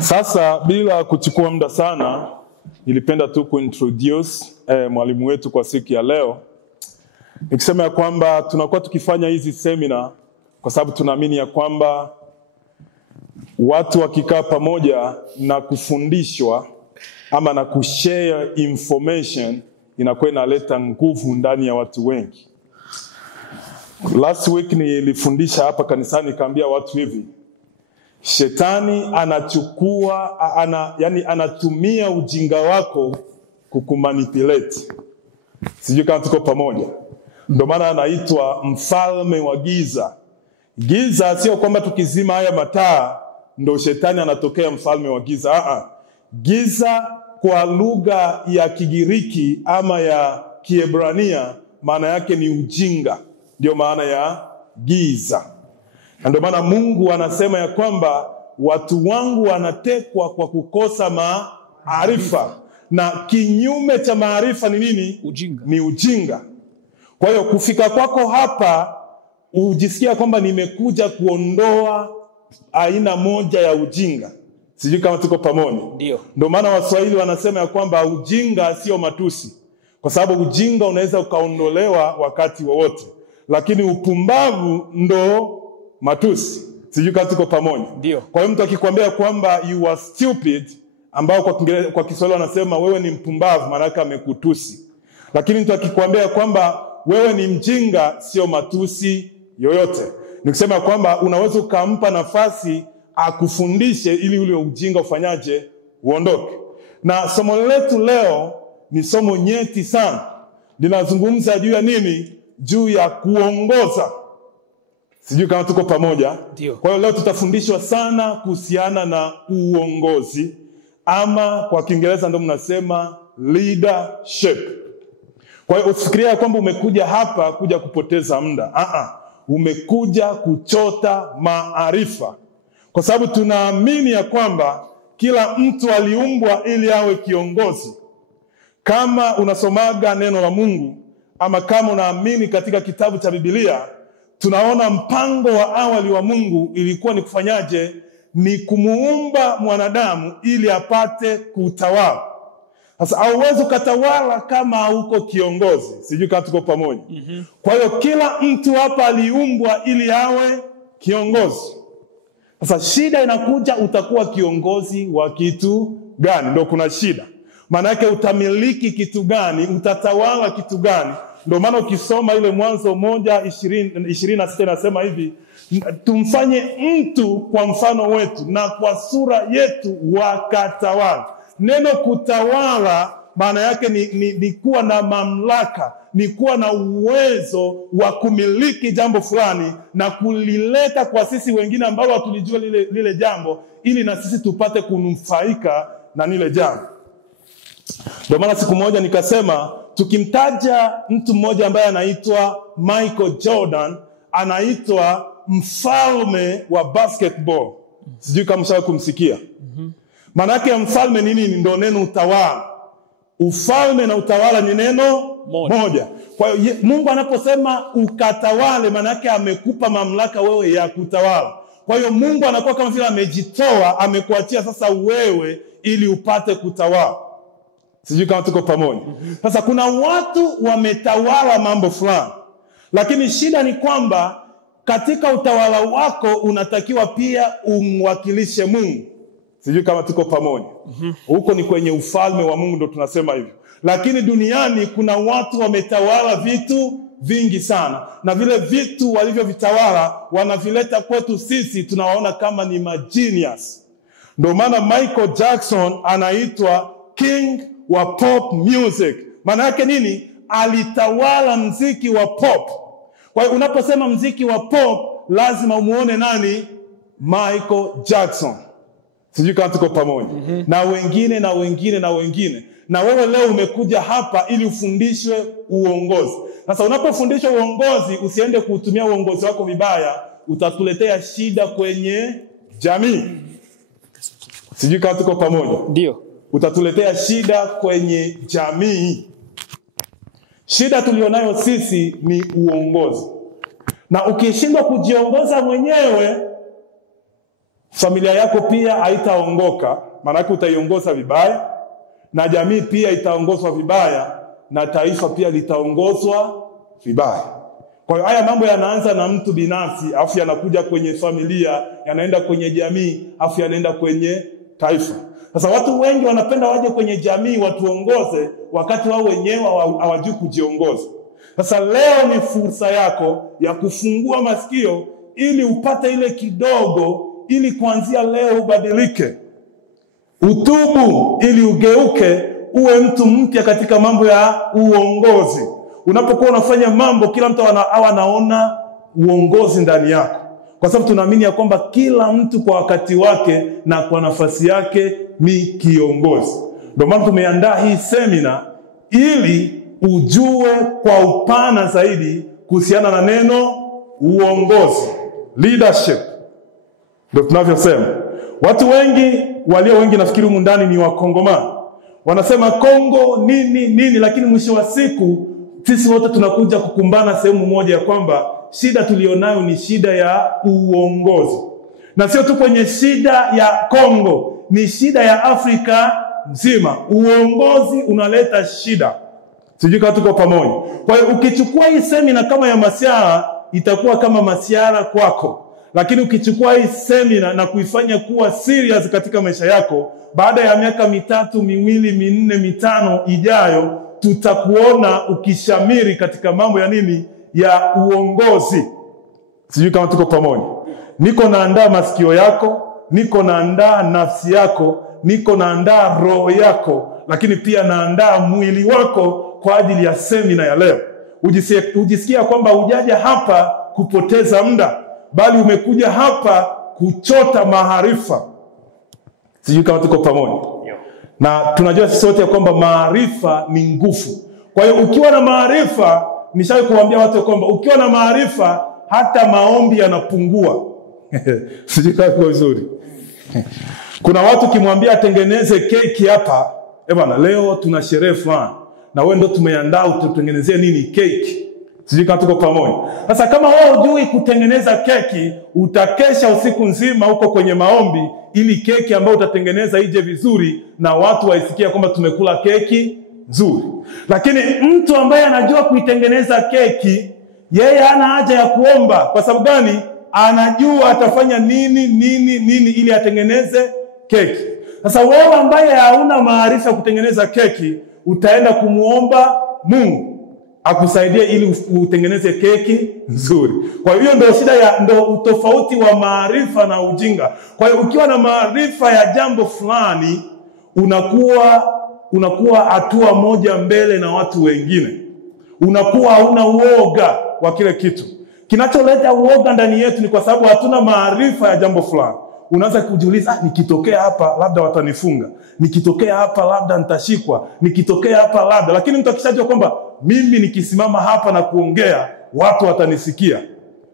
Sasa bila kuchukua muda sana, nilipenda tu kuintroduce mwalimu wetu kwa siku ya leo. Nikisema ya kwamba tunakuwa tukifanya hizi seminar kwa sababu tunaamini ya kwamba watu wakikaa pamoja na kufundishwa ama na kushare information inakuwa inaleta nguvu ndani ya watu wengi. Last week nilifundisha hapa kanisani, nikaambia watu hivi: Shetani anachukua anatumia ujinga wako kukumanipulate. Sijui kama tuko pamoja. Ndio maana anaitwa mfalme wa giza. Giza sio kwamba tukizima haya mataa ndio shetani anatokea mfalme wa giza. Giza kwa lugha ya Kigiriki ama ya Kiebrania maana yake ni ujinga. Ndio maana ya giza. Ndio maana Mungu anasema ya kwamba watu wangu wanatekwa kwa kukosa maarifa. Na kinyume cha maarifa ni nini? Ujinga. Ni ujinga. Kwa hiyo kufika kwako hapa ujisikia kwamba nimekuja kuondoa aina moja ya ujinga. Sijui kama tuko pamoja. Ndio maana Waswahili wanasema ya kwamba ujinga sio matusi. Kwa sababu ujinga unaweza ukaondolewa wakati wowote. Lakini upumbavu ndo matusi. Sijui kama tuko pamoja. Kwa hiyo mtu akikwambia kwamba you are stupid, ambao kwa Kiswahili wanasema wewe ni mpumbavu, maana yake amekutusi. Lakini mtu akikwambia kwamba wewe ni mjinga, sio matusi yoyote. Nikisema kwamba unaweza ukampa nafasi akufundishe ili ule ujinga ufanyaje uondoke. Na somo letu leo ni somo nyeti sana. Linazungumza juu ya nini? Juu ya kuongoza. Sijui kama tuko pamoja. Kwa hiyo leo tutafundishwa sana kuhusiana na uongozi, ama kwa Kiingereza ndio mnasema leadership. Kwa hiyo usifikiria kwamba umekuja hapa kuja kupoteza muda. Umekuja kuchota maarifa. Kwa sababu tunaamini ya kwamba kila mtu aliumbwa ili awe kiongozi. Kama unasomaga neno la Mungu ama kama unaamini katika kitabu cha Biblia, tunaona mpango wa awali wa Mungu ilikuwa ni kufanyaje? Ni kumuumba mwanadamu ili apate kutawala. Sasa hauwezi kutawala kama hauko kiongozi. Sijui kama tuko pamoja. Kwa hiyo kila mtu hapa aliumbwa ili awe kiongozi. Sasa shida inakuja, utakuwa kiongozi wa kitu gani? Ndio kuna shida. Maana yake utamiliki kitu gani? Utatawala kitu gani? Ndio maana ukisoma ile Mwanzo 1:26 nasema hivi: tumfanye mtu kwa mfano wetu na kwa sura yetu wakatawala. Neno kutawala maana yake ni kuwa na mamlaka, ni kuwa na uwezo wa kumiliki jambo fulani na kulileta kwa sisi wengine ambao hatulijua lile jambo, ili na sisi tupate kunufaika na lile jambo. Ndio maana siku moja nikasema, tukimtaja mtu mmoja ambaye anaitwa Michael Jordan, anaitwa mfalme wa basketball. Sijui kama mshawahi kumsikia. Maana yake mfalme ni nini? Ndio neno utawala. Ufalme na utawala ni neno moja. Kwa hiyo Mungu anaposema ukatawale, maana yake amekupa mamlaka wewe ya kutawala. Kwa hiyo Mungu anakuwa kama vile amejitoa, amekuachia sasa wewe ili upate kutawala. Sijui kama tuko pamoja. Sasa kuna watu wametawala mambo fulani, lakini shida ni kwamba katika utawala wako unatakiwa pia umwakilishe Mungu. Sijui kama tuko pamoja. Huko ni kwenye ufalme wa Mungu ndio tunasema hivyo. Lakini duniani kuna watu wametawala vitu vingi sana, na vile vitu walivyovitawala wanavileta kwetu sisi, tunawaona kama ni magenius. Ndio maana Michael Jackson anaitwa king wa pop music. Maana yake nini? Alitawala mziki wa pop. Kwa hiyo unaposema mziki wa pop lazima umuone nani? Michael Jackson. Sijui kama tuko pamoja. Na wengine na wengine na wengine. Na wewe leo umekuja hapa ili ufundishwe uongozi. Sasa unapofundishwa uongozi, usiende kuutumia uongozi wako vibaya, utatuletea shida kwenye jamii. Sijui kama tuko pamoja. Ndio. Utatuletea shida kwenye jamii. Shida tulionayo sisi ni uongozi. Na ukishindwa kujiongoza mwenyewe, familia yako pia haitaongoka, maana yake utaiongoza vibaya, na jamii pia itaongozwa vibaya, na taifa pia litaongozwa vibaya. Kwa hiyo haya mambo yanaanza na mtu binafsi, afu yanakuja kwenye familia, yanaenda kwenye jamii, afu yanaenda kwenye taifa. Sasa watu wengi wanapenda waje kwenye jamii watuongoze, wakati wao wenyewe hawajui kujiongoza. Sasa leo ni fursa yako ya kufungua masikio ili upate ile kidogo, ili kuanzia leo ubadilike. Utubu ili ugeuke, uwe mtu mpya katika mambo ya uongozi. Unapokuwa unafanya mambo, kila mtu anaona uongozi ndani yako. Kwa sababu tunaamini ya kwamba kila mtu kwa wakati wake na kwa nafasi yake ni kiongozi. Ndio maana tumeandaa hii semina ili ujue kwa upana zaidi kuhusiana na neno uongozi, leadership. Ndio tunavyosema. Watu wengi, walio wengi nafikiri humu ndani ni Wakongomani. Wanasema Kongo nini, lakini mwisho wa siku sisi wote tunakuja kukumbana sehemu moja ya kwamba shida tulionayo ni shida ya uongozi. Na sio tu kwenye shida ya Kongo, ni shida ya Afrika nzima. Uongozi unaleta shida. Sijui kama tuko pamoja. Kwa hiyo ukichukua hii semina kama ya masiara, itakuwa kama masiara kwako. Lakini ukichukua hii semina na kuifanya kuwa serious katika maisha yako, baada ya miaka 3, 2, 4, 5 ijayo, tutakuona ukishamiri katika mambo ya nini? Ya uongozi. Sijui kama tuko pamoja. Niko naandaa masikio yako, niko naandaa nafsi yako, niko naandaa roho yako, lakini pia naandaa mwili wako kwa ajili ya semina ya leo. Ujisikia kwamba hujaja hapa kupoteza muda, bali umekuja hapa kuchota maarifa. Sijui kama tuko pamoja. Na tunajua sisi sote kwamba maarifa ni nguvu. Kwa hiyo ukiwa na maarifa, nishawahi kuambia watu kwamba ukiwa na maarifa hata maombi yanapungua. Sijui kama kwa vizuri. Kuna watu kimwambia atengeneze keki hapa, bwana leo tuna sherehe fulani, na wewe ndio tumeandaa ututengenezee nini? Keki. Sijui kama tuko pamoja. Sasa kama wewe hujui kutengeneza keki, utakesha usiku nzima huko kwenye maombi ili keki ambayo utatengeneza ije vizuri na watu waisikia kwamba tumekula keki nzuri. Lakini mtu ambaye anajua kuitengeneza keki, yeye hana haja ya kuomba. Kwa sababu gani? Anajua atafanya nini ili atengeneze keki. Sasa wewe ambaye hauna maarifa kutengeneza keki, utaenda kumuomba Mungu akusaidie ili utengeneze keki nzuri. Kwa hiyo ndio shida ndio utofauti wa maarifa na ujinga. Kwa hiyo ukiwa na maarifa ya jambo fulani, unakuwa hatua moja mbele na watu wengine. Unakuwa hauna uoga wa kile kitu. Kinacholeta uoga ndani yetu ni kwa sababu hatuna maarifa ya jambo fulani. Unaanza kujiuliza, nikitokea hapa labda watanifunga, nikitokea hapa labda nitashikwa, nikitokea hapa labda. Lakini mtu akishajua kwamba mimi nikisimama hapa na kuongea watu watanisikia.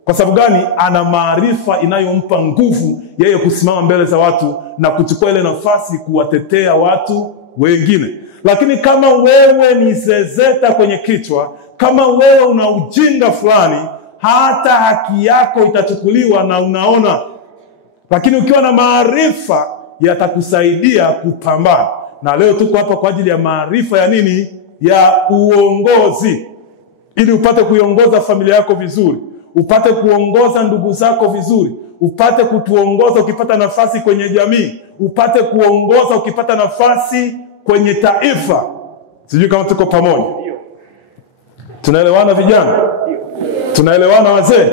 Kwa sababu gani? Ana maarifa inayompa nguvu yeye kusimama mbele za watu na kuchukua ile nafasi kuwatetea watu wengine. Lakini kama wewe ni zezeta kwenye kichwa, kama wewe una ujinga fulani, hata haki yako itachukuliwa na unaona. Lakini ukiwa na maarifa yatakusaidia kupambana. Na leo tuko hapa kwa ajili ya maarifa ya nini? Ya uongozi. Ili upate kuiongoza familia yako vizuri, upate kuongoza ndugu zako vizuri, upate kutuongoza ukipata nafasi kwenye jamii, upate kuongoza ukipata nafasi kwenye taifa. Sijui kama tuko pamoja. Tunaelewana vijana? Tunaelewana wazee?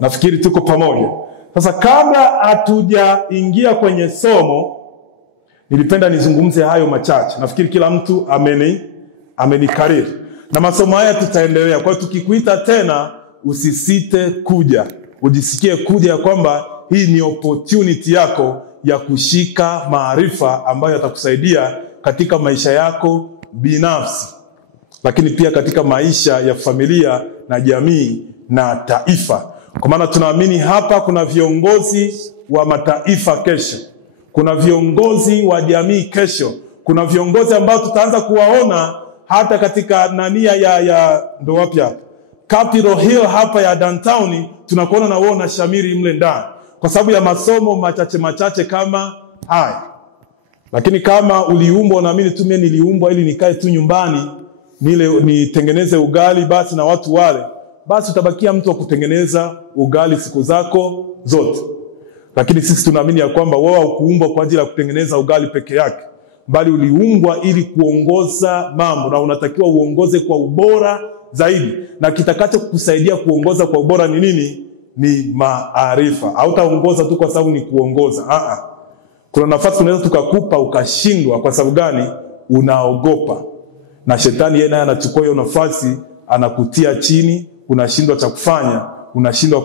Nafikiri tuko pamoja. Sasa kabla hatujaingia kwenye somo, nilipenda nizungumze hayo machache. Nafikiri kila mtu amenikariri. Na masomo haya tutaendelea. Kwa hiyo tukikuita tena, usisite kuja. Ujisikie kuja ya kwamba hii ni opportunity yako ya kushika maarifa ambayo yatakusaidia katika maisha yako binafsi, lakini pia katika maisha ya familia na jamii na taifa. Kwa maana tunaamini hapa kuna viongozi wa mataifa kesho, kuna viongozi wa jamii kesho, kuna viongozi ambao tutaanza kuwaona hata katika nania ya ndo wapi hapa Capitol Hill hapa ya downtown, tunakuona na wao na shamiri mle ndani. kwa sababu ya masomo machache kama haya. Lakini kama uliumbwa, naamini tu mimi niliumbwa ili nikae tu nyumbani nitengeneze ugali basi na watu wale, basi utabakia mtu wa kutengeneza ugali siku zako zote. Lakini sisi tunaamini ya kwamba wewe haukuumbwa kwa ajili ya kutengeneza ugali peke yake, bali uliumbwa ili kuongoza mambo, na unatakiwa uongoze kwa ubora zaidi. Na kitakacho kusaidia kuongoza kwa ubora ni nini? Ni maarifa. Hautaongoza tu kwa sababu ni kuongoza. Kuna nafasi unaweza tukakupa ukashindwa. Kwa sababu gani? Unaogopa. Na shetani yeye naye anachukua hiyo nafasi, anakutia chini, unashindwa cha kufanya, unashindwa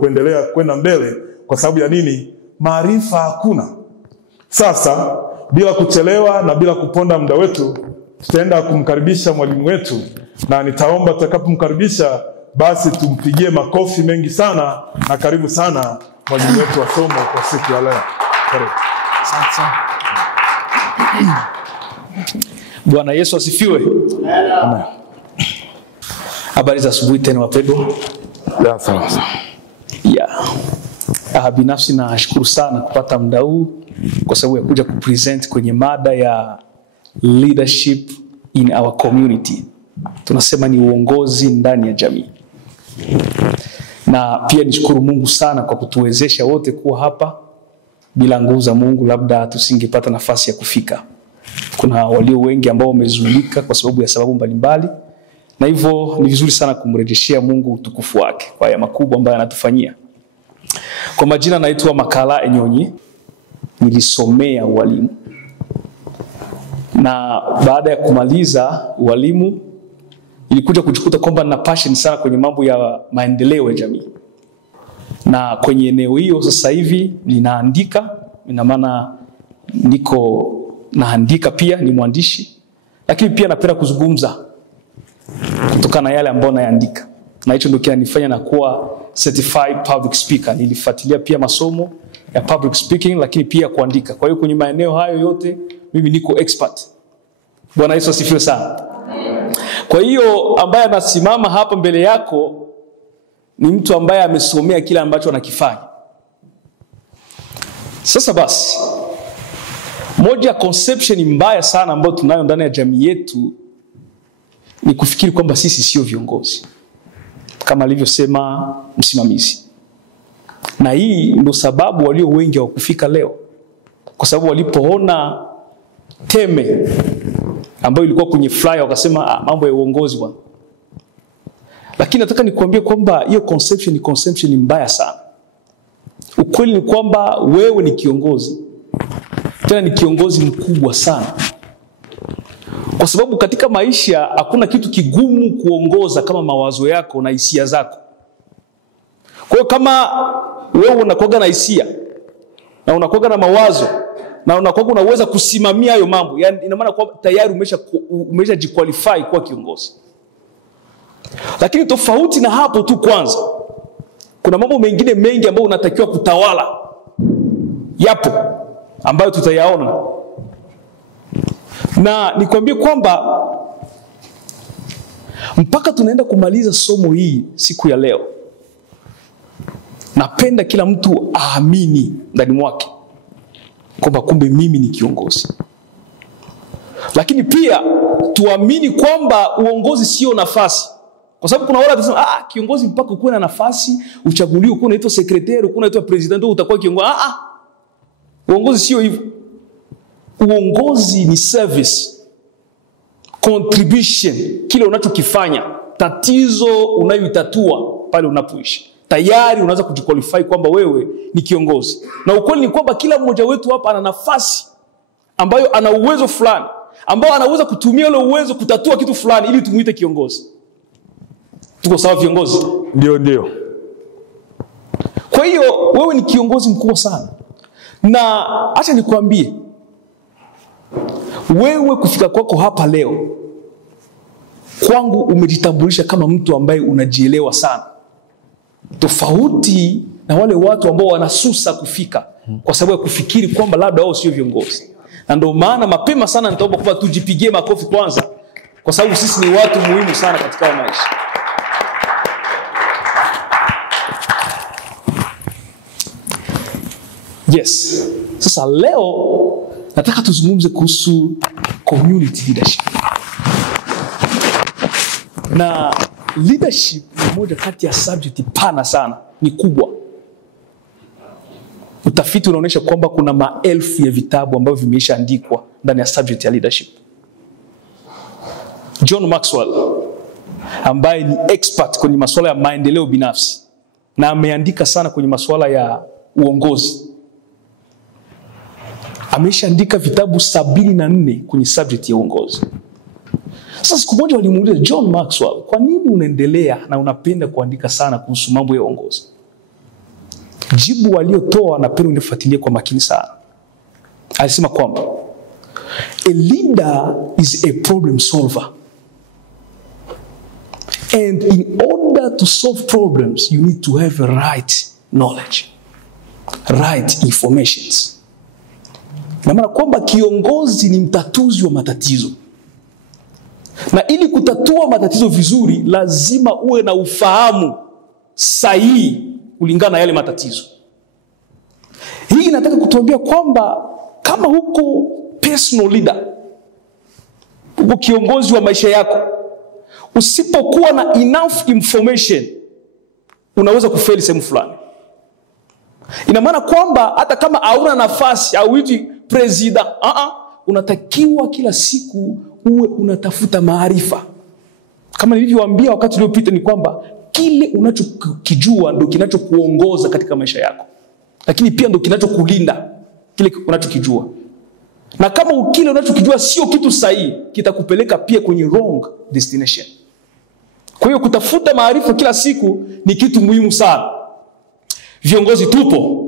kuendelea kwenda mbele. Kwa sababu ya nini? Maarifa hakuna. Sasa bila kuchelewa na bila kuponda muda wetu, tutaenda kumkaribisha mwalimu wetu, na nitaomba tutakapomkaribisha basi tumpigie makofi mengi sana. Na karibu sana mwalimu wetu wa somo kwa siku ya leo. Karibu. Asante. Bwana Yesu asifiwe. Amen. Habari za asubuhi tena wapendwa. Sawa. Binafsi nashukuru sana kupata muda huu kwa sababu ya kuja kupresent kwenye mada ya leadership in our community. Tunasema ni uongozi ndani ya jamii. Na pia nishukuru Mungu sana kwa kutuwezesha wote kuwa hapa. Bila nguvu za Mungu labda tusingepata nafasi ya kufika. Kuna walio wengi ambao wamezuilika kwa sababu ya sababu mbalimbali, na hivyo ni vizuri sana kumrejeshea Mungu utukufu wake kwa haya makubwa ambayo anatufanyia. Kwa majina naitwa Makala Enyonyi. Nilisomea ualimu. Na baada ya kumaliza ualimu nilikuja kujikuta kwamba nina passion sana kwenye mambo ya maendeleo ya jamii. Na kwenye eneo hiyo sasa hivi ninaandika, ina maana niko naandika pia, ni mwandishi, lakini pia napenda kuzungumza kutokana na yale ambayo naandika. Na hicho ndio kinanifanya na kuwa certified public speaker. Nilifuatilia pia masomo ya public speaking, lakini pia kuandika. Kwa hiyo kwenye maeneo hayo yote mimi niko expert. Bwana Yesu asifiwe sana. Kwa hiyo ambaye anasimama hapa mbele yako ni mtu ambaye amesomea kile ambacho anakifanya. Sasa basi, moja ya conception mbaya sana ambayo tunayo ndani ya jamii yetu ni kufikiri kwamba sisi sio viongozi, kama alivyosema msimamizi. Na hii ndio sababu walio wengi hawakufika leo, kwa sababu walipoona teme ambayo ilikuwa kwenye flyer wakasema mambo ya uongozi bwana. Lakini nataka nikuambie kwamba hiyo conception ni conception mbaya sana. Ukweli ni kwamba wewe ni kiongozi, tena ni kiongozi mkubwa sana. Kwa sababu katika maisha hakuna kitu kigumu kuongoza kama mawazo yako na hisia zako. Kwa hiyo kama wewe unakuwa na hisia na unakuwa na mawazo na unakuwa unaweza kusimamia hayo mambo, yani ina maana kwa tayari umesha jiqualify kuwa kiongozi. Lakini tofauti na hapo tu, kwanza kuna mambo mengine mengi ambayo unatakiwa kutawala. Yapo ambayo tutayaona. Na nikwambie kwamba mpaka tunaenda kumaliza somo hii siku ya leo, napenda kila mtu aamini ndani mwake kwamba kumbe mimi ni kiongozi. Lakini pia tuamini kwamba uongozi sio nafasi. Kwa sababu kuna wale watasema kiongozi mpaka ukuwe na nafasi, uchaguliwe, ukuwe unaitwa secretary, ukuwe unaitwa president ndio utakuwa kiongozi. Uongozi sio hivyo. Uongozi ni service, contribution, kile unachokifanya, tatizo unayoitatua pale unapoishi. Tayari unaanza kujiqualify kwamba wewe ni kiongozi. Na ukweli ni kwamba kila mmoja wetu hapa ana nafasi ambayo ana uwezo fulani, ambao anaweza kutumia ile uwezo kutatua kitu fulani ili tumuite kiongozi. Tuko sawa viongozi? Ndio. Kwa hiyo wewe ni kiongozi mkubwa sana. Na acha nikwambie, wewe kufika kwako hapa leo, kwangu umejitambulisha kama mtu ambaye unajielewa sana. Tofauti na wale watu ambao wanasusa kufika kwa sababu ya kufikiri kwamba labda wao sio viongozi. Na ndio maana mapema sana nitaomba kwamba tujipigie makofi kwanza, kwa sababu sisi ni watu muhimu sana katika maisha. Yes. Sasa leo nataka tuzungumze kuhusu community leadership. Na leadership ni moja kati ya subject pana sana, ni kubwa. Utafiti unaonyesha kwamba kuna maelfu ya vitabu ambavyo vimeishaandikwa ndani ya subject ya leadership. John Maxwell ambaye ni expert kwenye masuala ya maendeleo binafsi na ameandika sana kwenye masuala ya uongozi, ameshaandika vitabu 74 kwenye subject ya uongozi. Sasa siku moja walimuuliza John Maxwell, kwa nini unaendelea na unapenda kuandika sana kuhusu mambo ya uongozi? Jibu waliotoa napenda unifuatilie kwa makini sana. Alisema kwamba a leader is a problem solver. And in order to solve problems, you need to have a right knowledge, right informations. Na maana kwamba kiongozi ni mtatuzi wa matatizo. Na ili kutatua matatizo vizuri, lazima uwe na ufahamu sahihi kulingana na yale matatizo. Hii inataka kutuambia kwamba kama huko personal leader, huko kiongozi wa maisha yako, usipokuwa na enough information, unaweza kufeli sehemu fulani. Ina maana kwamba hata kama hauna nafasi au uiti president, unatakiwa kila siku uwe unatafuta maarifa. Kama nilivyowaambia wakati uliopita ni kwamba kile unachokijua ndio kinachokuongoza katika maisha yako. Lakini pia ndio kinachokulinda kile unachokijua. Na kama kile unachokijua sio kitu sahihi, kitakupeleka pia kwenye wrong destination. Kwa hiyo kutafuta maarifa kila siku ni kitu muhimu sana. Viongozi tupo.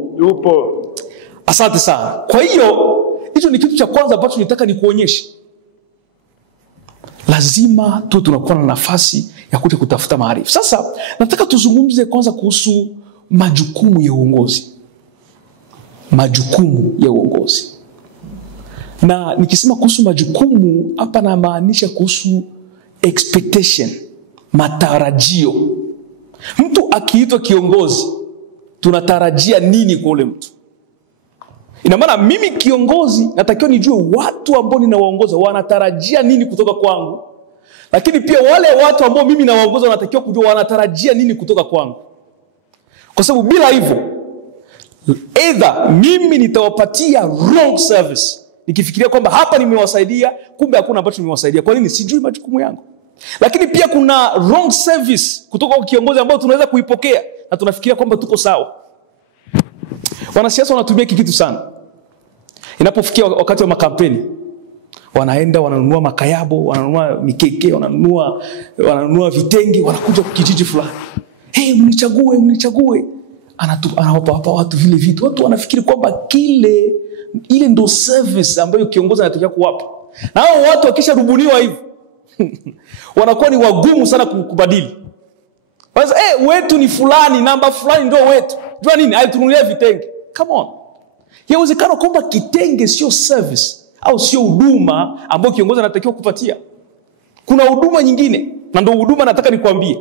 Asante sana. Kwa hiyo hicho ni kitu cha kwanza ambacho nitaka nikuonyeshe. Lazima tu tunakuwa na nafasi ya kuja kutafuta maarifa. Sasa nataka tuzungumze kwanza kuhusu majukumu ya uongozi. Majukumu ya uongozi. Na nikisema kuhusu majukumu, hapa namaanisha kuhusu expectation, matarajio. Mtu akiitwa kiongozi, tunatarajia nini kwa ule mtu? Ina maana mimi kiongozi natakiwa nijue watu ambao ninawaongoza wanatarajia nini kutoka kwangu. Lakini pia wale watu ambao mimi nawaongoza wanatakiwa kujua wanatarajia nini kutoka kwangu. Kwa sababu bila hivyo, either mimi nitawapatia wrong service, nikifikiria kwamba hapa nimewasaidia, kumbe hakuna ambacho nimewasaidia. Kwa nini? Sijui majukumu yangu. Lakini pia kuna wrong service kutoka kwa kiongozi ambao tunaweza kuipokea na tunafikiria kwamba tuko sawa. Wanasiasa wanatumia kitu sana. Inapofikia wakati wa makampeni, wanaenda wananunua makayabo, wananunua mikeke, wananunua vitenge, wanakuja kwa kijiji fulani. Hey, mnichague. Anawapa watu vile vitu. Watu wanafikiri kwamba ile ndo service ambayo kiongozi anatakiwa kuwapa. Na hao watu wakisharubuniwa hivi wanakuwa ni wagumu sana kubadili. Wanasema wetu ni fulani, namba fulani ndio wetu. Jua nini? Alitunulia vitenge. Come on. Yawezekana kwamba kitenge sio service au sio huduma ambayo kiongozi anatakiwa kupatia. Kuna huduma nyingine, na ndio huduma nataka nikwambie.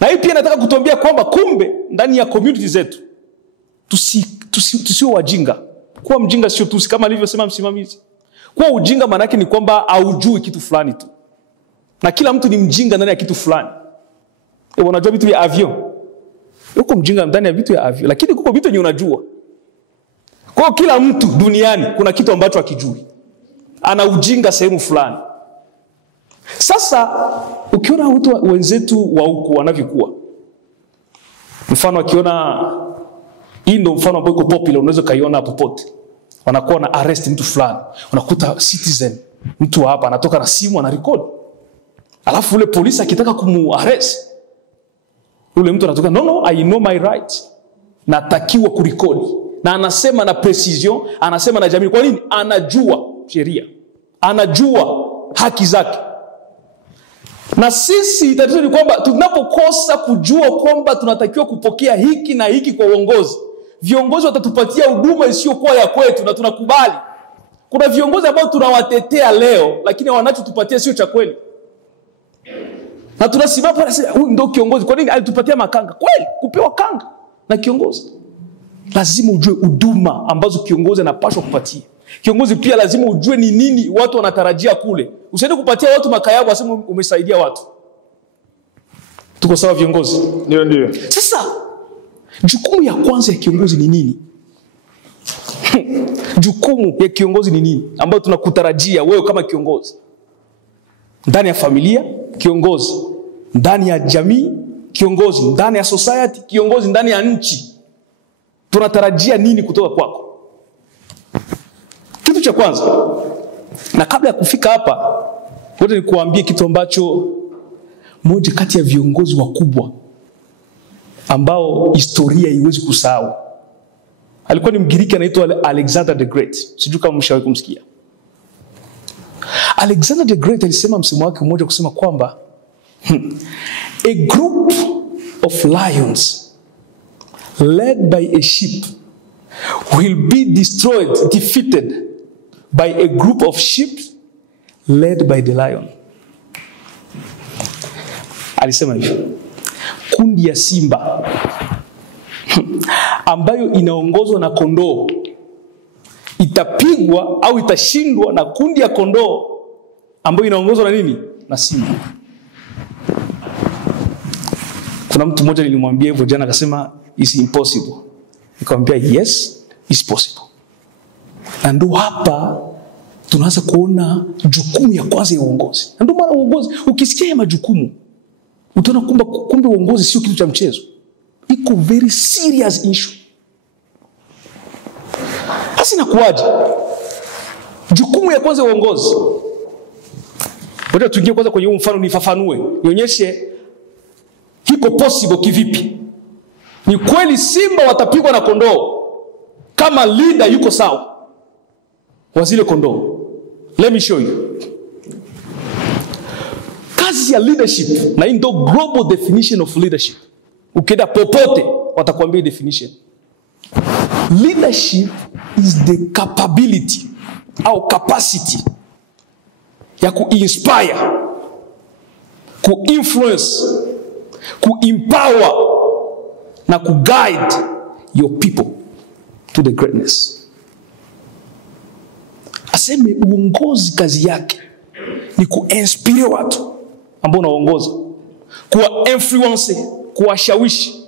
Na hii pia nataka kutuambia kwamba kumbe ndani ya community zetu tusio wajinga. Kuwa mjinga sio tusi kama alivyosema msimamizi. Kuwa ujinga maana yake ni kwamba haujui kitu fulani tu. Na kila mtu ni mjinga ndani ya kitu fulani. Unajua vitu vya avion. Uko mjinga ndani ya vitu ya avion, lakini kuko vitu unajua. Kwa kila mtu duniani kuna kitu ambacho hakijui. Ana ujinga sehemu fulani. Sasa ukiona watu wenzetu wa huko wanavyokuwa, mfano akiona hii ndio mfano ambao uko popular, unaweza kaiona popote. Wanakuwa na arrest mtu fulani, unakuta citizen, mtu hapa anatoka na simu ana record. Alafu ule polisi akitaka kumu-arrest, ule mtu anatoka, no, I know my right. Natakiwa kurekodi. Na anasema na precision, anasema na jamii. Kwa nini? Anajua sheria. Anajua haki zake. Na sisi tatizo ni kwamba tunapokosa kujua kwamba tunatakiwa kupokea hiki na hiki kwa uongozi, viongozi watatupatia huduma isiyokuwa ya kwetu na tunakubali. Kuna viongozi ambao tunawatetea leo lakini wanachotupatia sio cha kweli. Na tunasimama pale sasa, huyu ndio kiongozi. Kwa nini alitupatia makanga? Kweli kupewa kanga na kiongozi. lazima ujue huduma ambazo kiongozi anapaswa kupatia. Kiongozi pia lazima ujue ni nini watu wanatarajia kule. Usiende kupatia watu makayabu asema umesaidia watu. Tuko sawa viongozi? Ndio. Sasa jukumu ya kwanza ya kiongozi ni nini? Jukumu ya kiongozi ni nini ambayo tunakutarajia wewe kama kiongozi? Ndani ya familia, kiongozi. Ndani ya jamii, kiongozi. Ndani ya society, kiongozi. Ndani ya nchi, tunatarajia nini kutoka kwako? Kitu cha kwanza, na kabla ya kufika hapa, wote nikuambie kitu ambacho moja kati ya viongozi wakubwa ambao historia haiwezi kusahau. Alikuwa ni Mgiriki anaitwa Alexander the Great. Sijui kama mshawahi kumsikia. Alexander the Great alisema msemo wake mmoja kusema kwamba a group of lions led by a sheep will be defeated by a group of sheep led by the lion. Alisema hivyo. Kundi ya simba ambayo inaongozwa na kondoo itapigwa au itashindwa na kundi ya kondoo ambayo inaongozwa na nini? Na simba. Kuna mtu mmoja nilimwambia hivyo jana akasema it's impossible. Nikamwambia yes, it's possible. Na ndio hapa tunaanza kuona jukumu ya kwanza ya uongozi. Na ndio maana uongozi ukisikia ya majukumu utaona kumbe uongozi sio kitu cha mchezo. Iko very serious issue. Hasa inakuaje? Jukumu ya kwanza ya uongozi. Wacha tuingie kwanza kwenye huu mfano nifafanue. Nionyeshe hiko possible kivipi. Ni kweli simba watapigwa na kondoo kama leader yuko sawa wa zile kondoo. Let me show you. Kazi ya leadership, na hii ndio global definition of leadership. Ukienda popote watakwambia definition. Leadership is the capability au capacity ya ku-inspire, ku-influence, ku-empower na ku-guide your people to the greatness. Aseme uongozi kazi yake ni ku-inspire watu ambao unaongoza, kuwa-influence, kuwashawishi,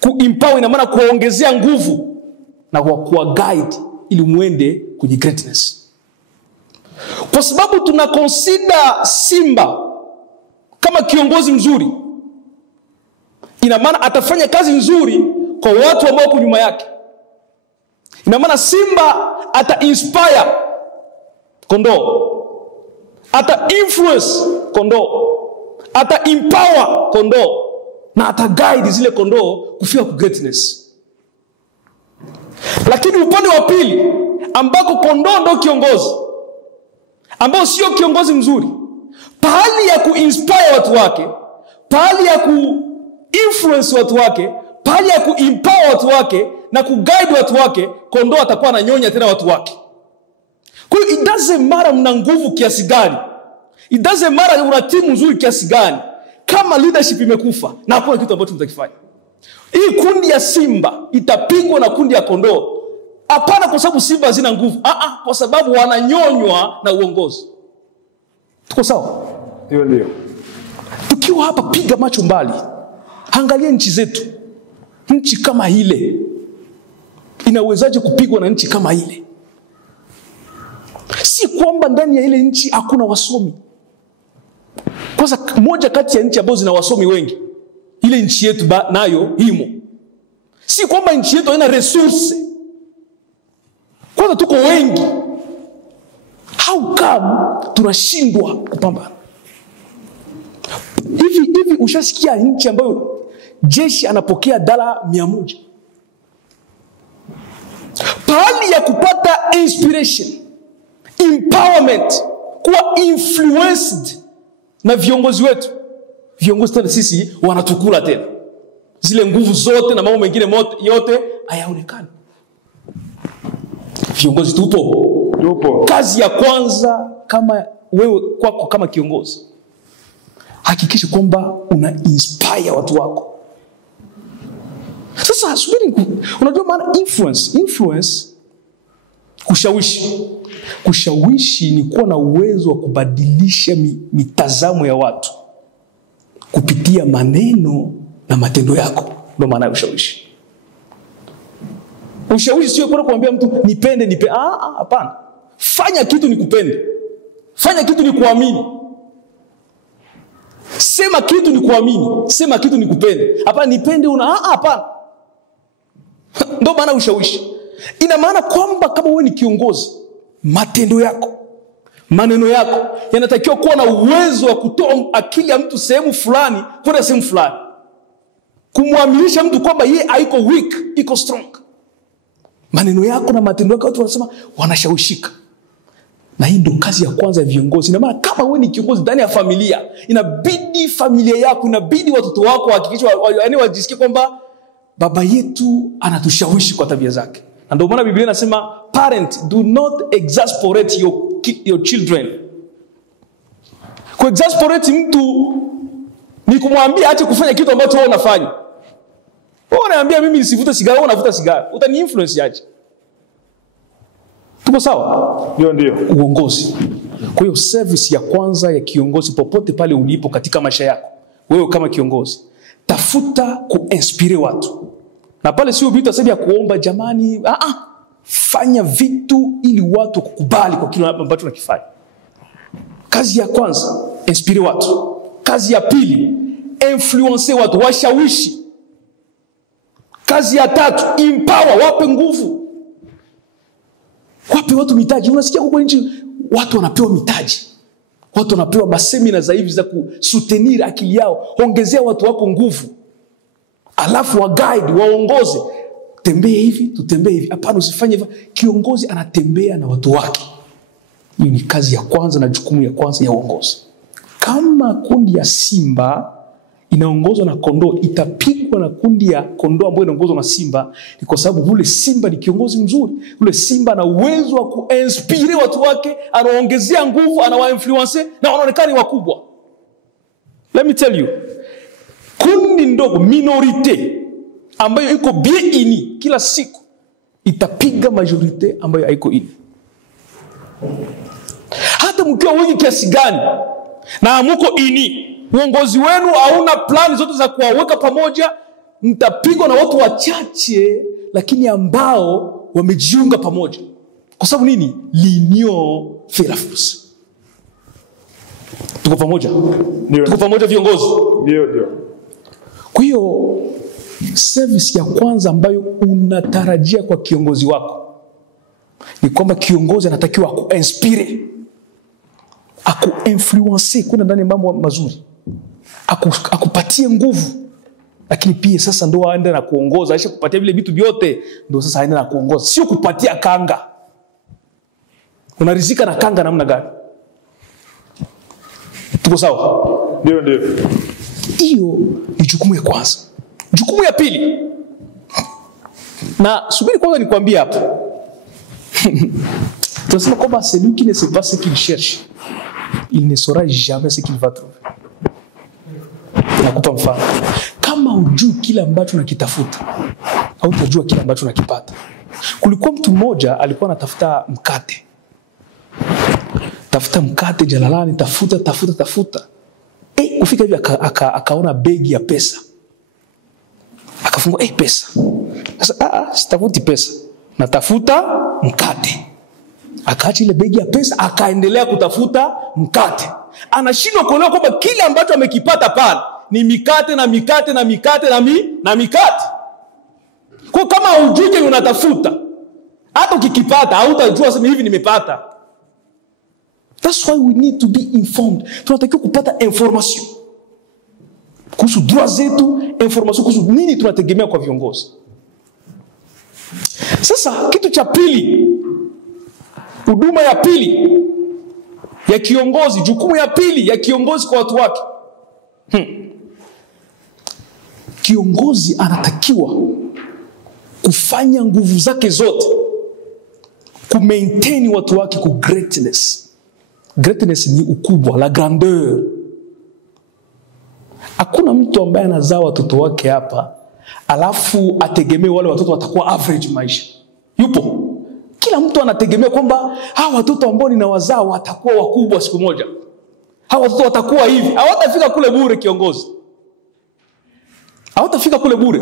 ku-empower ina maana kuwaongezea nguvu na kuwa-guide ili muende kwenye greatness. Kwa sababu tunaconsider simba kama kiongozi mzuri, ina maana atafanya kazi nzuri kwa watu ambao wako nyuma yake. Ina maana simba ata-inspire kondoo, ata-influence kondoo, ata-empower kondoo, na ata-guide zile kondoo kufika ku greatness. Lakini upande wa pili ambako kondoo ndio kiongozi, ambao sio kiongozi mzuri, pahali ya ku-inspire watu wake, pahali ya ku-influence watu wake, pahali ya ku-empower watu wake na ku-guide watu wake, kondoo atakuwa ananyonya tena watu wake. Kwa hiyo it doesn't matter mna nguvu kiasi gani, it doesn't matter una timu nzuri kiasi gani, kama leadership imekufa na hakuna kitu ambacho mtakifanya. Hii kundi ya simba itapigwa na kundi ya kondoo. Hapana kwa sababu simba hazina nguvu, kwa sababu wananyonywa na uongozi. Tuko sawa? Ndio. Tukiwa hapa, piga macho mbali, angalia nchi zetu. Nchi kama ile inawezaje kupigwa na nchi kama ile? Si kwamba ndani ya ile nchi hakuna wasomi. Kwanza moja kati ya nchi ambazo zina wasomi wengi, ile nchi yetu nayo himo. Si kwamba nchi yetu haina resource. Kwanza tuko wengi. How come tunashindwa kupambana? Hivi ushasikia nchi ambayo jeshi anapokea $100? Pahali ya kupata inspiration, empowerment, kuwa influenced na viongozi wetu. Viongozi tena sisi wanatukula tena. Zile nguvu zote na mambo mengine yote hayaonekani. Viongozi tupo. Kazi ya kwanza kama wewe kwako kama kiongozi, hakikisha kwamba una inspire watu wako. Sasa Sasa subiri, unajua maana influence kushawishi ni kuwa na uwezo wa kubadilisha mitazamo ya watu kupitia maneno na matendo yako. Ndio maana ushawishi. Ushawishi sio kwa kumwambia mtu nipende. Hapana. Fanya kitu nikupende. Fanya kitu nikuamini. Sema kitu nikuamini. Sema kitu nikupende. Hapana nipende hapana. Ndio maana ushawishi. Ina maana kwamba kama wewe ni kiongozi, matendo yako, maneno yako yanatakiwa kuwa na uwezo wa kutoa akili ya mtu sehemu fulani kwenda sehemu fulani. Kumwaminisha mtu kwamba yeye haiko weak, iko strong. Maneno yako na matendo yako watu wanasema wanashawishika. Na hii ndio kazi ya kwanza ya viongozi. Ina maana kama wewe ni kiongozi ndani ya familia, inabidi familia yako, inabidi watoto wako wahakikishe wajisikie kwamba baba yetu anatushawishi kwa tabia zake. Na ndio maana Biblia inasema parent, do not exasperate your children. Kuexasperate mtu ni kumwambia aache kufanya kitu ambacho wewe unafanya. Wewe unaniambia mimi nisivute sigara, wewe unavuta sigara. Utani influence aje? Tuko sawa? Ndio. Uongozi. Kwa hiyo service ya kwanza ya kiongozi popote pale ulipo katika maisha yako, wewe kama kiongozi, tafuta kuinspire watu. Na pale sio vitu sasa ya kuomba jamani, fanya vitu ili watu kukubali kwa kile ambacho unakifanya. Kazi ya kwanza, inspire watu. Kazi ya pili, influence watu, washawishi. Kazi ya tatu, empower, wape nguvu. Wape watu mitaji. Unasikia huko nchi watu wanapewa mitaji. Watu wanapewa masemina za hivi za kusutenir akili yao. Ongezea watu wako nguvu. Alafu wa guide, waongoze. Tembee hivi, tutembee hivi. Hapana usifanye hivyo. Kiongozi anatembea na watu wake. Hiyo ni kazi ya kwanza na jukumu ya kwanza ya uongozi. Kama kundi ya simba inaongozwa na kondoo, itapigwa na kundi ya kondoo ambayo inaongozwa na simba, ni kwa sababu ule simba ni kiongozi mzuri. Ule simba ana uwezo wa kuinspire watu wake, anaongezea nguvu, anawainfluence na wanaonekana wakubwa. Let me tell you, kundi ndogo, minorite ambayo iko bien ini kila siku itapiga majorite ambayo haiko ini. Hata mkiwa wengi kiasi gani na hamuko ini, uongozi wenu hauna plani zote za kuwaweka pamoja, mtapigwa na watu wachache lakini ambao wamejiunga pamoja. Kwa sababu nini? L'union fait la force. Tuko pamoja? Ndio. Tuko pamoja viongozi? Ndio. Kwa hiyo service ya kwanza ambayo unatarajia kwa kiongozi wako ni kwamba kiongozi anatakiwa akuinspire, akuinfluence kwenda ndani mambo mazuri, akupatie nguvu. Lakini pia sasa ndo aende na kuongoza, aisha kupatia vile vitu vyote, ndo sasa aende na kuongoza, sio kupatia kanga. Unarizika na kanga namna gani? Tuko sawa? Ndio. Hiyo ni jukumu ya kwanza. Jukumu ya pili, na subiri kwanza nikwambie hapa. Tunasema kwamba celui qui ne sait pas ce qu'il cherche, il ne saura jamais ce qu'il va trouver. Nakupa mfano. Kama hujui kile ambacho unakitafuta, hautajua kile ambacho unakipata. Kulikuwa mtu mmoja alikuwa anatafuta mkate. Tafuta mkate jalalani, tafuta. Kufika hivi akaona begi ya pesa. Akafungua pesa. Sasa sitafuti pesa, natafuta mkate. Akaacha ile begi ya pesa, akaendelea kutafuta mkate. Anashindwa kuelewa kwamba kile ambacho amekipata pale ni mikate na mikate na mikate na mikate. Kwa kama hujui unatafuta, hata ukikipata hautajua sema hivi nimepata. That's why we need to be informed. Tunatakiwa kupata information kuhusu droit zetu, information kuhusu nini tunategemea kwa viongozi. Sasa kitu cha pili, huduma ya pili ya kiongozi, jukumu ya pili ya kiongozi kwa watu wake. Kiongozi anatakiwa kufanya nguvu zake zote kumaintain watu wake ku greatness. Greatness ni ukubwa, la grandeur. Hakuna mtu ambaye anazaa watoto wake hapa alafu ategemee wale watoto watakuwa average maisha. Yupo. Kila mtu anategemea kwamba hawa watoto ambao ninawazaa watakuwa wakubwa siku moja. Hawa watoto watakuwa hivi. Hawatafika kule bure kiongozi. Hawatafika kule bure.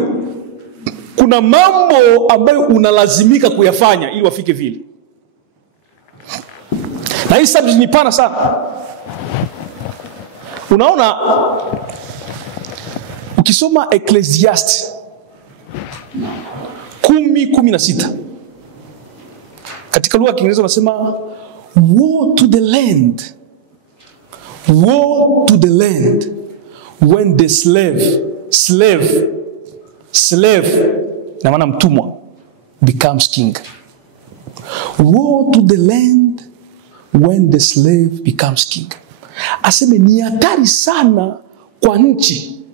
Kuna mambo ambayo unalazimika kuyafanya ili wafike vile. Na hii subject ni pana sana. Unaona, ukisoma Ecclesiastes 10:16 katika lugha ya Kiingereza wanasema woe to the land, woe to the land when the slave na maana mtumwa becomes king. Woe to the land when the slave becomes king. Aseme ni hatari sana kwa nchi,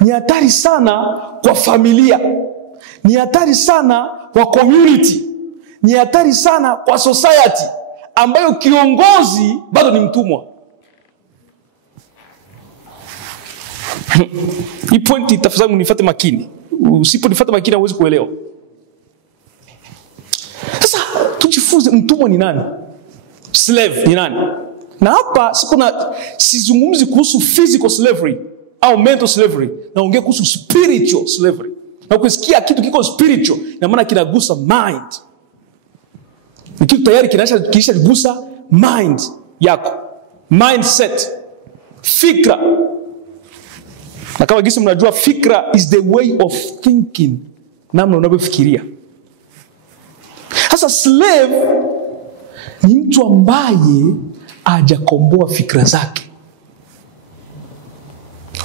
ni hatari sana kwa familia, ni hatari sana kwa community, ni hatari sana kwa society ambayo kiongozi bado ni mtumwa. Hii pointi tafadhali unifuate makini. Usiponifuata makini huwezi kuelewa. Sasa tujifunze mtumwa ni nani? Slave ni nani? Na hapa sizungumzi kuhusu physical slavery au mental slavery, naongea kuhusu spiritual slavery. Na ukisikia kitu kiko spiritual, ina maana kinagusa mind. Ni kitu tayari kinashagusa mind yako. Mindset. Fikra. Na kama gisi mnajua fikra is the way of thinking. Namna unavyofikiria. Sasa slave ni mtu ambaye hajakomboa fikra zake.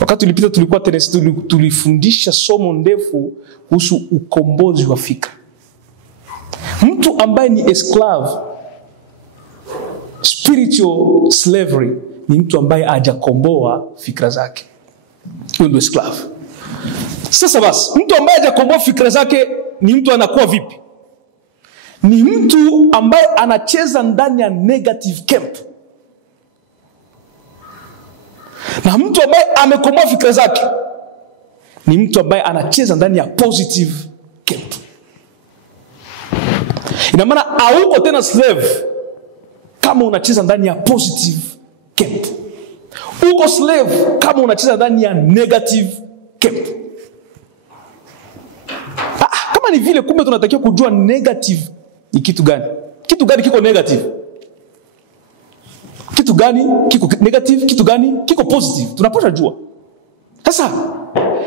Wakati ulipita tulikuwa Tennessee, tulifundisha somo ndefu kuhusu ukombozi wa fikra. Mtu ambaye ni esclave, spiritual slavery, ni mtu ambaye hajakomboa fikra zake. Huyo ndio esclave. Sasa basi, mtu ambaye hajakomboa fikra zake ni mtu anakuwa vipi? Ni mtu ambaye anacheza ndani ya negative camp. Na mtu ambaye amekomboa fikra zake ni mtu ambaye anacheza ndani ya positive camp. Ina maana hauko tena slave kama unacheza ndani ya positive camp. Uko slave kama unacheza ndani ya negative camp. Kama ni vile, kumbe tunatakiwa kujua negative ni kitu gani. Kitu gani kiko negative? Kitu gani kiko negative? Kitu gani kiko positive? Tunapaswa jua. Sasa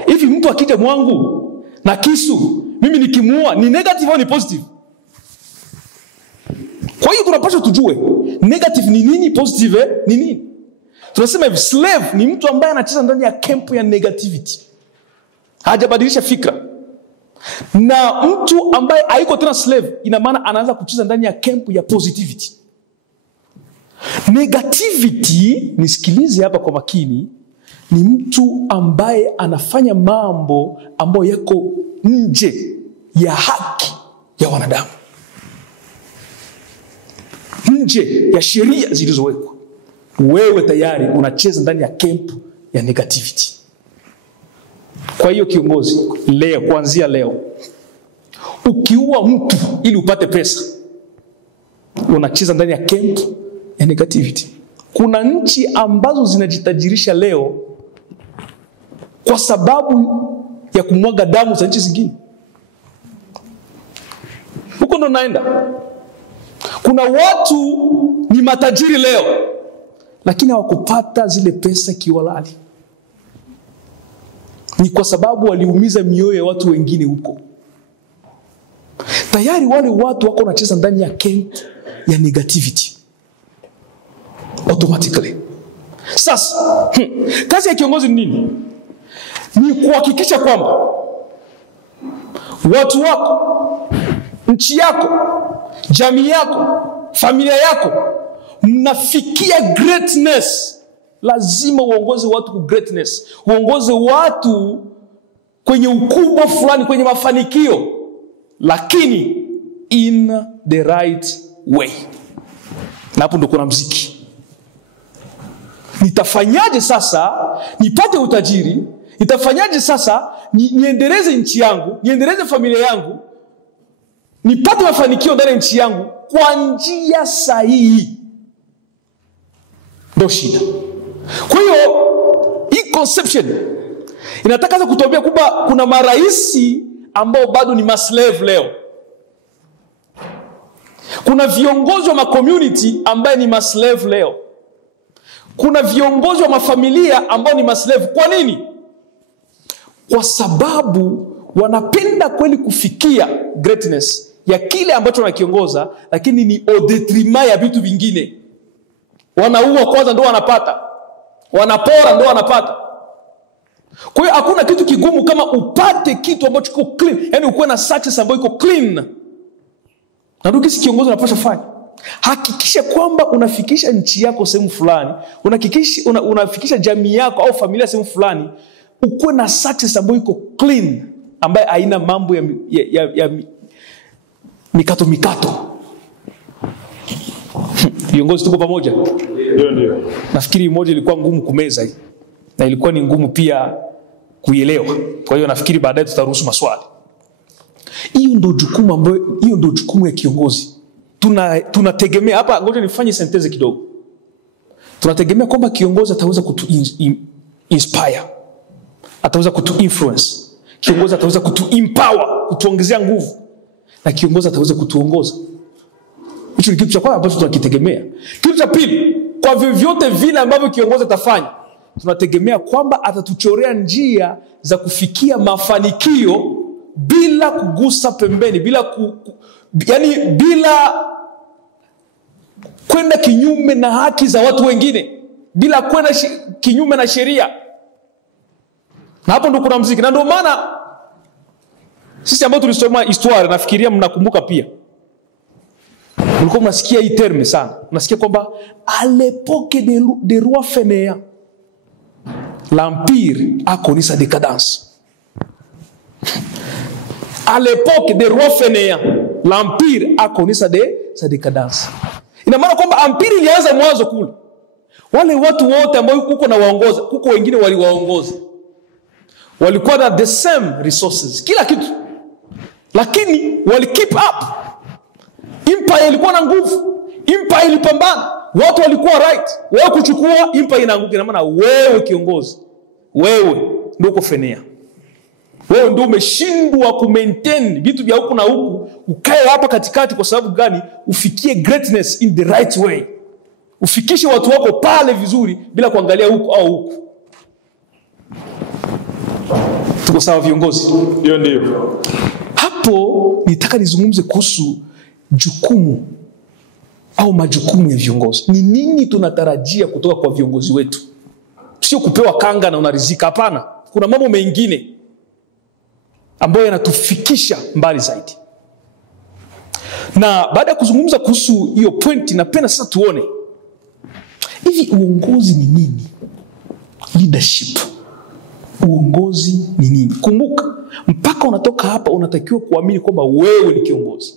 hivi mtu akija mwangu na kisu, mimi nikimuua, ni negative au ni positive? Kwa hiyo tunapaswa tujue negative ni nini, positive ni nini. Tunasema hivi, slave ni mtu ambaye anacheza ndani ya camp ya negativity. Hajabadilisha fikra. Na mtu ambaye haiko tena slave, ina maana anaanza kucheza ndani ya camp ya positivity. Negativity, nisikilize hapa kwa makini, ni mtu ambaye anafanya mambo ambayo yako nje ya haki ya wanadamu, nje ya sheria zilizowekwa. Wewe tayari unacheza ndani ya camp ya negativity. Kwa hiyo kiongozi, leo, kuanzia leo, ukiua mtu ili upate pesa, unacheza ndani ya camp ya negativity. Kuna nchi ambazo zinajitajirisha leo kwa sababu ya kumwaga damu za nchi zingine. Huko ndo naenda. Kuna watu ni matajiri leo, lakini hawakupata zile pesa kiwalali. Ni kwa sababu waliumiza mioyo ya watu wengine huko. Tayari wale watu wako wanacheza ndani ya camp ya negativity. Automatically. Sasa, kazi ya kiongozi ni nini? Ni kuhakikisha kwamba watu wako, nchi yako, jamii yako, familia yako mnafikia greatness. Lazima uongoze watu ku greatness. Uongoze watu kwenye ukubwa fulani, kwenye mafanikio, lakini in the right way. Na hapo ndo kuna mziki. Nitafanyaje sasa nipate utajiri Itafanyaje sasa niendeleze nchi yangu, niendeleze familia yangu, nipate mafanikio ndani ya nchi yangu kwa njia sahihi? Ndio shida. Kwa hiyo hii conception inataka kutuambia kwamba kuna maraisi ambao bado ni maslave leo. Kuna viongozi wa macommunity ambaye ni maslave leo. Kuna viongozi wa mafamilia ambao ni maslave. Kwa nini? Kwa sababu wanapenda kweli kufikia greatness ya kile ambacho wanakiongoza, lakini ni au detriment ya vitu vingine. Wanaua kwanza ndio wanapata, wanapora ndio wanapata. Kwa hiyo hakuna kitu kigumu kama upate kitu ambacho kiko clean, yani ukuwe na success ambayo iko clean. Na ndio kisi kiongozi unapaswa fanya. Hakikisha kwamba unafikisha nchi yako sehemu fulani, unafikisha jamii yako au familia sehemu fulani, ukuwe na success ambayo iko clean, ambaye haina mambo ya mikato. Viongozi tuko pamoja? Ndio. Nafikiri moja ilikuwa ngumu kumeza hii, na ilikuwa ni ngumu pia kuielewa. Kwa hiyo nafikiri baadaye tutaruhusu maswali. Hiyo ndio jukumu ya kiongozi. Tunategemea hapa, ngoja nifanye sentence kidogo. Tunategemea kwamba kiongozi ataweza kutu inspire, ataweza kutu influence, kiongozi ataweza kutu empower, kutuongezea nguvu, na kiongozi ataweza kutuongoza. Hicho ni kitu cha kwanza ambacho tunakitegemea. Kitu cha pili, kwa vyovyote vile ambavyo kiongozi atafanya, tunategemea kwamba atatuchorea njia za kufikia mafanikio bila kugusa pembeni, bila kwenda kinyume na haki za watu wengine, bila kwenda kinyume na sheria. Na hapo ndo kuna mziki. Na ndio maana sisi ambao tulisoma histoire, nafikiria mnakumbuka pia, mlikuwa mnasikia hii terme sana. Mnasikia kwamba à l'époque des rois fainéants, l'empire a connu sa décadence. À l'époque des rois fainéants, l'empire a connu sa décadence. Ina maana kwamba empire ilianza mwanzo kule. Wale watu wote ambao huko na waongoza, huko wengine waliwaongoza, walikuwa na the same resources, kila kitu, lakini wali keep up. Empire ilikuwa na nguvu, empire ilipambana, watu walikuwa right. Wewe kuchukua empire inaanguka. Ina maana wewe kiongozi, wewe ndio uko fenea. Wewe ndio umeshindwa ku maintain vitu vya huku na huku, ukae hapa katikati. Kwa sababu gani? Ufikie greatness in the right way, ufikishe watu wako pale vizuri bila kuangalia huku au huku. Tuko sawa viongozi? Ndio. Hapo nitaka nizungumze kuhusu jukumu au majukumu ya viongozi. Ni nini tunatarajia kutoka kwa viongozi wetu? Sio kupewa kanga na unarizika, hapana. Kuna mambo mengine ambayo yanatufikisha mbali zaidi. Na baada ya kuzungumza kuhusu hiyo point, napenda sasa tuone hivi uongozi ni nini? Leadership. Uongozi ni nini? Kumbuka, mpaka unatoka hapa unatakiwa kuamini kwamba wewe ni kiongozi.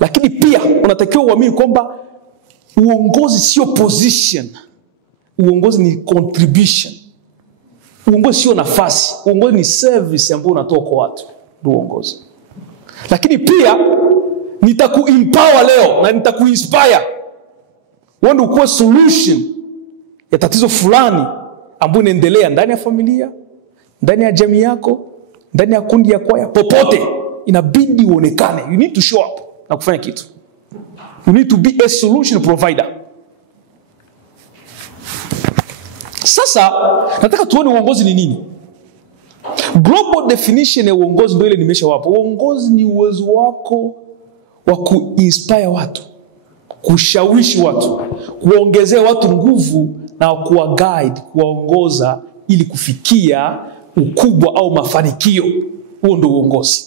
Lakini pia unatakiwa kuamini kwamba uongozi sio position. Uongozi ni contribution. Uongozi sio nafasi. Uongozi ni service ambayo unatoa kwa watu. Ndio uongozi. Lakini pia nitakuempower leo na nitakuinspire. Wewe ndio uko solution ya tatizo fulani ambayo inaendelea ndani ya familia, ndani ya jamii yako, ndani ya kundi ya kwaya, popote inabidi uonekane. You need to show up na kufanya kitu. You need to be a solution provider. Sasa nataka tuone uongozi ni nini. Global definition ya uongozi ndio ile nimeshawapo. Uongozi ni uwezo wako wa kuinspire watu, kushawishi watu, kuongezea watu nguvu na kuwa guide, kuwaongoza ili kufikia ukubwa au mafanikio. Huo ndio uongozi.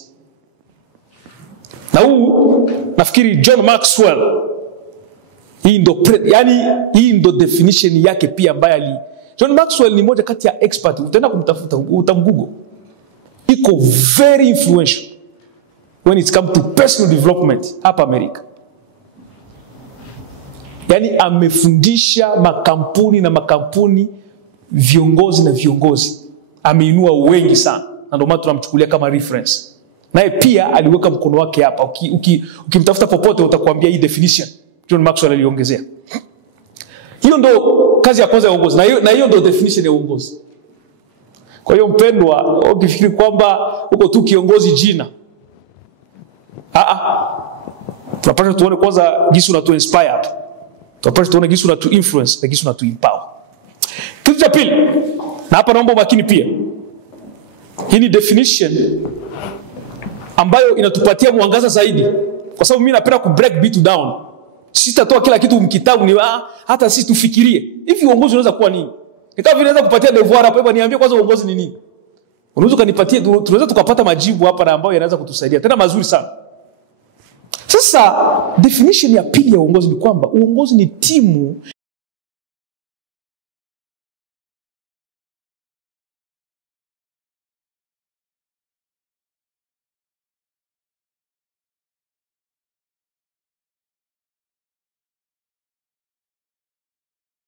Na huu nafikiri John Maxwell, hii ndo definition yake pia ambaye John Maxwell ni moja kati ya expert. Utaenda kumtafuta, utamgoogle. Iko very influential when it comes to personal development hapa Amerika. Yani amefundisha makampuni na makampuni, viongozi na viongozi. ameinua wengi sana, na ndio maana tunamchukulia kama reference. Naye pia aliweka mkono wake hapa. Ukimtafuta popote utakwambia hii definition John Maxwell aliongezea. Hiyo ndo kazi ya kwanza ya uongozi, na hiyo ndo definition ya uongozi. Kwa hiyo mpendwa, ukifikiri kwamba uko tu kiongozi jina, tunapaswa tuone kwanza jinsi unatu inspire, tunapaswa tuone jinsi unatu influence na jinsi unatu empower. Kitu cha pili, na hapa naomba makini pia, hii ni definition ambayo inatupatia mwangaza zaidi, kwa sababu mimi napenda ku break beat down. Sitatoa kila kitu mkitabu, ni hata sisi tufikirie hivi uongozi unaweza kuwa nini. Nikawa vinaweza kupatia devoir hapa, hebu niambie kwanza uongozi ni nini. Unaweza kanipatia, tunaweza tukapata majibu hapa na ambayo yanaweza kutusaidia tena mazuri sana. Sasa definition ya pili ya uongozi ni kwamba uongozi ni timu